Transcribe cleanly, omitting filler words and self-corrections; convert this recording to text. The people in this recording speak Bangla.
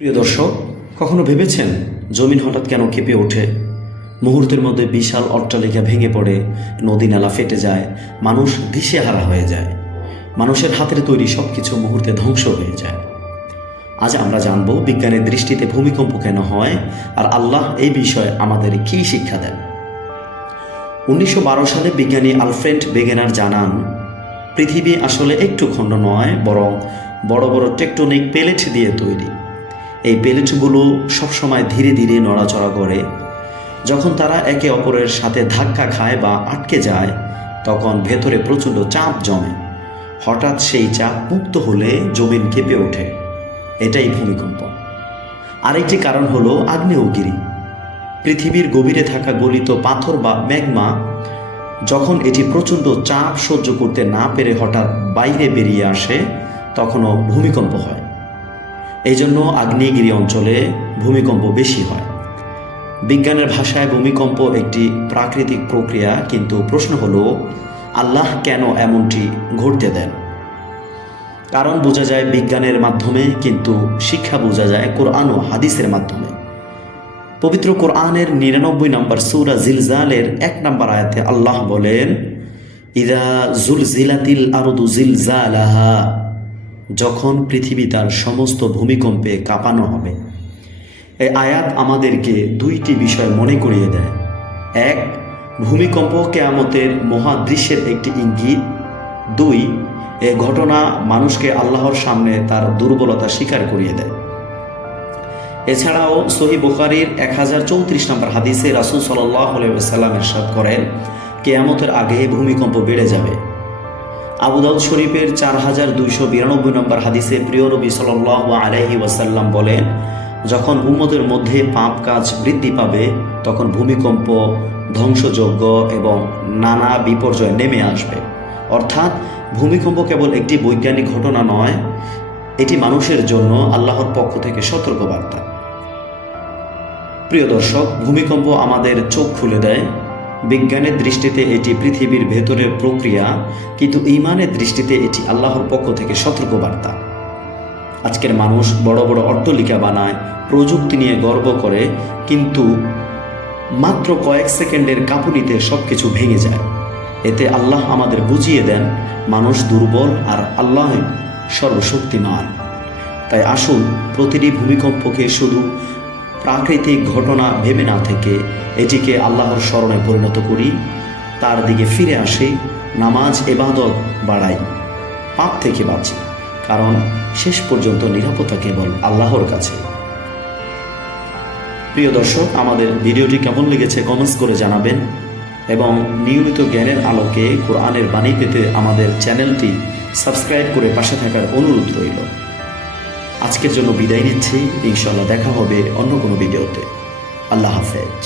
প্রিয় দর্শক, কখনো ভেবেছেন জমিন হঠাৎ কেন কেঁপে ওঠে? মুহূর্তের মধ্যে বিশাল অট্টালিকা ভেঙে পড়ে, নদী নালা ফেটে যায়, মানুষ দিশেহারা হয়ে যায়, মানুষের হাতের তৈরি সব কিছু মুহূর্তে ধ্বংস হয়ে যায়। আজ আমরা জানব বিজ্ঞানের দৃষ্টিতে ভূমিকম্প কেন হয়, আর আল্লাহ এই বিষয়ে আমাদের কী শিক্ষা দেন। 1912 সালে বিজ্ঞানী আলফ্রেড বেগেনার জানান, পৃথিবী আসলে একটু খণ্ড নয়, বরং বড় বড় টেকটনিক প্লেট দিয়ে তৈরি। এই প্লেটগুলো সবসময় ধীরে ধীরে নড়াচড়া করে। যখন তারা একে অপরের সাথে ধাক্কা খায় বা আটকে যায়, তখন ভেতরে প্রচণ্ড চাপ জমে। হঠাৎ সেই চাপ মুক্ত হলে জমিন কেঁপে ওঠে। এটাই ভূমিকম্প। আরেকটি কারণ হলো আগ্নেয়গিরি। পৃথিবীর গভীরে থাকা গলিত পাথর বা ম্যাগমা, যখন এটি প্রচণ্ড চাপ সহ্য করতে না পেরে হঠাৎ বাইরে বেরিয়ে আসে, তখনও ভূমিকম্প হয়। এই জন্য আগ্নেয়গিরি অঞ্চলে ভূমিকম্প বেশি হয়। বিজ্ঞানের ভাষায় ভূমিকম্প একটি প্রাকৃতিক প্রক্রিয়া, কিন্তু প্রশ্ন হলো আল্লাহ কেন এমনটি ঘটতে দেন? কারণ বোঝা যায় বিজ্ঞানের মাধ্যমে, কিন্তু শিক্ষা বোঝা যায় কোরআন ও হাদিসের মাধ্যমে। পবিত্র কোরআনের 99 নম্বর সূরা জিলজালের 1 নম্বর আয়াতে আল্লাহ বলেন, ইযা জুলজিলাতিল আরদু জিলজালাহা, যখন পৃথিবী তার সমস্ত ভূমিকম্পে কাঁপানো হবে। এই আয়াত আমাদেরকে দুইটি বিষয় মনে করিয়ে দেয়। এক, ভূমিকম্প কিয়ামতের মহাদৃশ্যের একটি ইঙ্গিত। দুই, এ ঘটনা মানুষকে আল্লাহর সামনে তার দুর্বলতা স্বীকার করিয়ে দেয়। এছাড়াও সহিহ বুখারীর 1034 নম্বর হাদিসে রাসূল সাল্লাল্লাহু আলাইহি ওয়াসাল্লাম ইরশাদ করেন, কিয়ামতের আগে ভূমিকম্প বেড়ে যাবে। আবু দাউদ শরীফের 4292 নম্বর হাদিসে প্রিয় নবী সাল্লাল্লাহু আলাইহি ওয়াসাল্লাম বলেন, যখন উম্মতের মধ্যে পাপ কাজ বৃদ্ধি পাবে, তখন ভূমিকম্প, ধ্বংসযজ্ঞ এবং নানা বিপর্যয় নেমে আসবে। অর্থাৎ ভূমিকম্প কেবল একটি বৈজ্ঞানিক ঘটনা নয়, এটি মানুষের জন্য আল্লাহর পক্ষ থেকে সতর্কবার্তা। প্রিয় দর্শক, ভূমিকম্প আমাদের চোখ খুলে দেয়। বিজ্ঞানের দৃষ্টিতে এটি পৃথিবীর ভেতরের প্রক্রিয়া, কিন্তু ঈমানের দৃষ্টিতে এটি আল্লাহর পক্ষ থেকে সতর্কবার্তা। আজকের মানুষ বড় বড় অট্টালিকা বানায়, প্রযুক্তি নিয়ে গর্ব করে, কিন্তু মাত্র কয়েক সেকেন্ডের কাঁপুনিতে সব কিছু ভেঙে যায়। এতে আল্লাহ আমাদের বুঝিয়ে দেন মানুষ দুর্বল আর আল্লাহ সর্বশক্তিমান। তাই আসুন প্রতিটি ভূমিকম্পকে শুধু প্রাকৃতিক ঘটনা ভেবে না থেকে এটিকে আল্লাহর স্মরণে পরিণত করি, তার দিকে ফিরে আসি, নামাজ ইবাদত বাড়াই, পাপ থেকে বাঁচি, কারণ শেষ পর্যন্ত নিরাপত্তা কেবল আল্লাহর কাছে। প্রিয় দর্শক, আমাদের ভিডিওটি কেমন লেগেছে কমেন্টস করে জানাবেন, এবং নিয়মিত জ্ঞানের আলোকে কোরআনের বাণী পেতে আমাদের চ্যানেলটি সাবস্ক্রাইব করে পাশে থাকার অনুরোধ রইল। আজকের জন্য বিদায় নিচ্ছি। ইনশাআল্লাহ দেখা হবে অন্য কোনো ভিডিওতে। আল্লাহ হাফেজ।